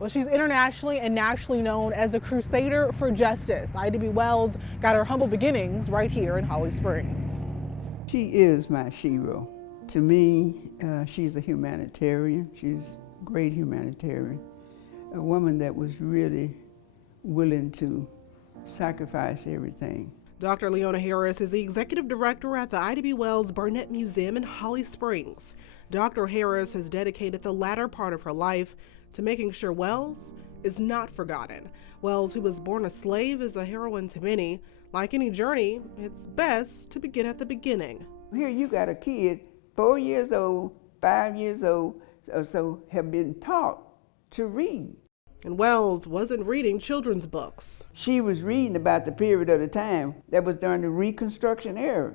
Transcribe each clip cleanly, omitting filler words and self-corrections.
Well, she's internationally and nationally known as the Crusader for Justice. Ida B. Wells got her humble beginnings right here in Holly Springs. She is my shero. To me, she's a humanitarian. She's a great humanitarian. A woman that was really willing to sacrifice everything. Dr. Leona Harris is the executive director at the Ida B. Wells Barnett Museum in Holly Springs. Dr. Harris has dedicated the latter part of her life to making sure Wells is not forgotten. Wells, who was born a slave, is a heroine to many. Like any journey, it's best to begin at the beginning. Here you got a kid, 4 years old, 5 years old, or so, have been taught to read. And Wells wasn't reading children's books. She was reading about the period of the time that was during the Reconstruction era.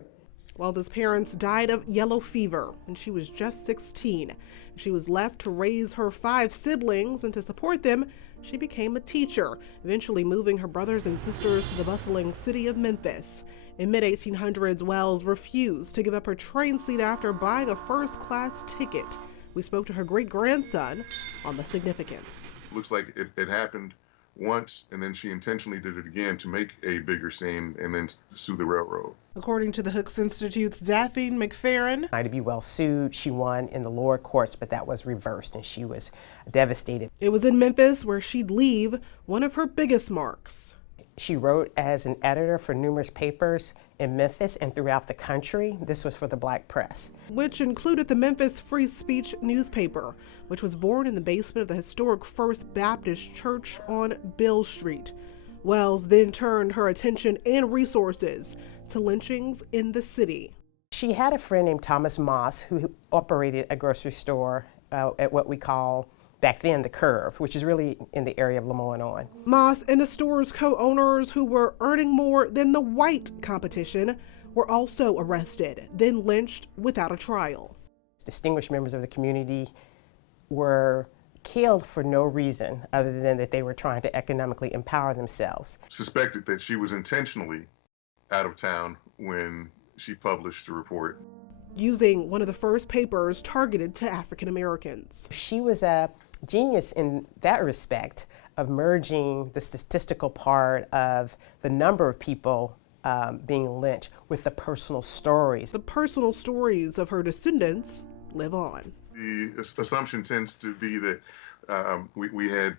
Wells's parents died of yellow fever when she was just 16. She was left to raise her 5 siblings, and to support them, she became a teacher, eventually moving her brothers and sisters to the bustling city of Memphis. In mid-1800s, Wells refused to give up her train seat after buying a first-class ticket. We spoke to her great-grandson on the significance. Looks like it happened once, and then she intentionally did it again to make a bigger scene and then sue the railroad. According to the Hooks Institute's Daphne McFerrin, Ida B. Wells sued. She won in the lower courts, but that was reversed, and she was devastated. It was in Memphis where she'd leave one of her biggest marks. She wrote as an editor for numerous papers in Memphis and throughout the country. This was for the black press, which included the Memphis Free Speech newspaper, which was born in the basement of the historic First Baptist Church on Bill Street. Wells then turned her attention and resources to lynchings in the city. She had a friend named Thomas Moss who operated a grocery store at what we call back then the Curve, which is really in the area of Lemoyne on. Moss and the store's co-owners, who were earning more than the white competition, were also arrested, then lynched without a trial. Distinguished members of the community were killed for no reason other than that they were trying to economically empower themselves. Suspected that she was intentionally out of town when she published the report, using one of the first papers targeted to African Americans. She was a genius in that respect of merging the statistical part of the number of people being lynched with the personal stories. The personal stories of her descendants live on. The assumption tends to be that we had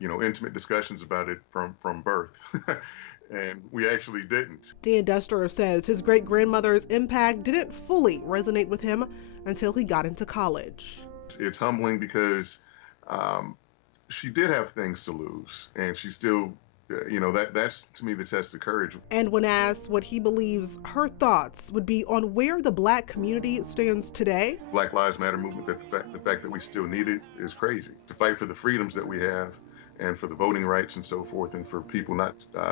intimate discussions about it from birth. And we actually didn't. Dan Duster says his great-grandmother's impact didn't fully resonate with him until he got into college. It's humbling because she did have things to lose, and she still, that's to me the test of courage. And when asked what he believes her thoughts would be on where the black community stands today, Black Lives Matter movement, the fact that we still need it is crazy. To fight for the freedoms that we have and for the voting rights and so forth, and for people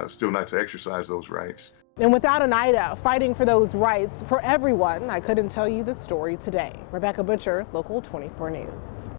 still not to exercise those rights. And without an Ida fighting for those rights for everyone, I couldn't tell you this story today. Rebecca Butcher, Local 24 News.